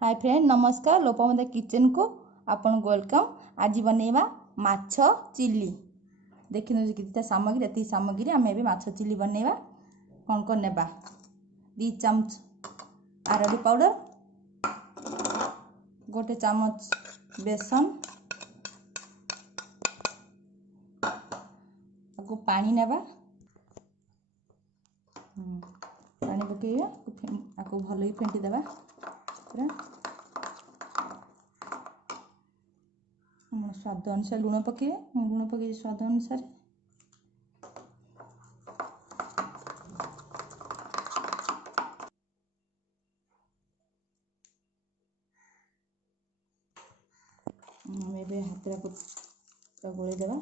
Hi friend, नमस्कार। Lopamudra kitchen को आपन को वेलकम। आज बनेवा माछ चिल्ली। देखिनु कितना सामग्री, एति सामग्री आमे भी माछ चिल्ली बनेवा। कोन कोन नेबा 2 चमच आरडी पाउडर, 1 चमच बेसन, आको पानी नेबा, पानी पकेइबा, आको भलो फेंटी देबा पूरा। स्वाद अनुसार लुण पकेइबा, लुण पके स्वाद अनुसार। हाथ को गोले देवा।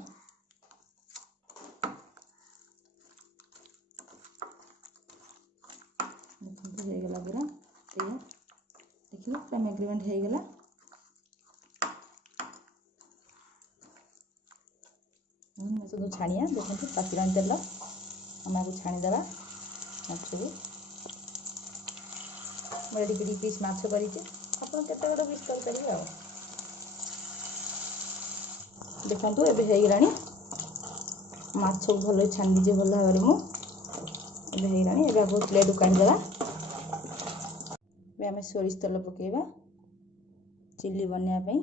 गला पूरा देखिए पूरा मेग्रीमेंट हो गला। सब छाणिया देखते पातिरान तेल आम आपको छाणीदेवा। माछ को मुझे पीस माछ कर पीस कर देखु एगला माछ को भल छाणी दीजिए भल भाव मुझे प्लेट काढ़ीदेवा। आम सोरिष तेल पकेइबा चिल्ली बनवाई।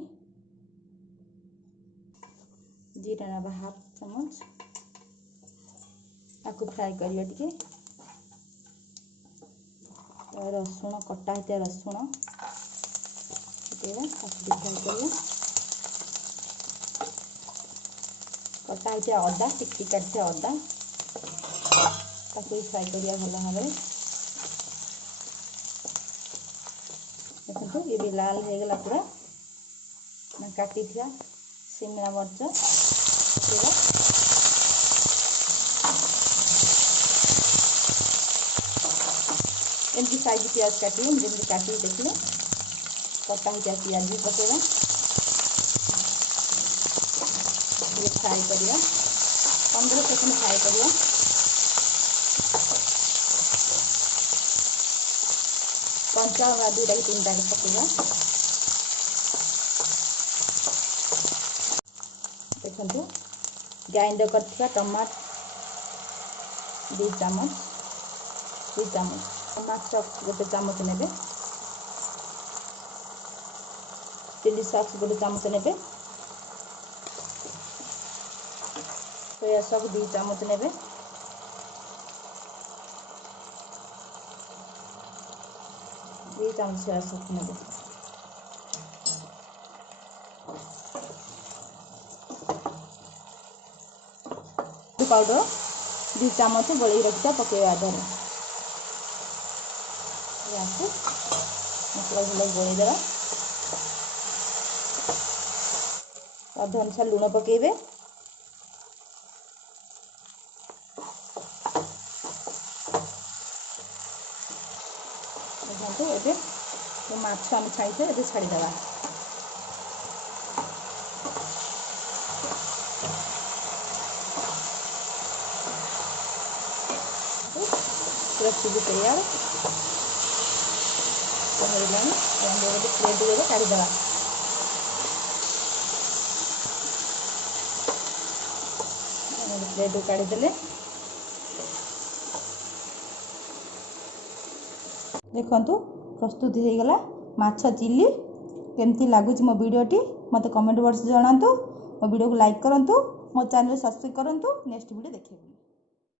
जीरा ना 1/2 चमच आपको फ्राए करिया टिके। रसुण कटा होता रसुण पकेइबा, फ्राए करिया। कटा होता अदा, टिक काटते अदा ताको फ्राए करिया भल भाव। देखो ये भी लाल हो गला पूरा। काटी थिया शिमला मर्च एमती साइज प्याज काटिए जमी काटी देखिए। कटा हुआ प्याज भी पकेगा, ये फ्राए करिया 15 सेकंड फ्राए करिया। कंचा 2टा कि 3टा पकेगा। देखो ग्राइंडर कर टमाटर 2 चमच, टमाटर सॉस 1 चमच ने, चिली सॉस 1 चमच ने, सोया सॉस 2 चमच ने, 2 चमच सोया सॉस ने, पाउडर 2 चमच गोल रखा पकेवा। आधार मसला भल गोल देवा। स्वाद अनुसार लुण पकेबे। देखो माछ आम छाड़ी थे छाड़ीदेवा। पूरा चिली तैयार प्लेट काढ़ीदेवा। प्लेट काढ़ीदे देखु प्रस्तुत हो गला माछ चिल्ली। केमती लगुच मो वीडियोटी मत कमेंट बॉक्स जणातु। मो वीडियो को लाइक करंतु, मो चैनल सब्सक्राइब करंतु। नेक्स्ट वीडियो देखिए।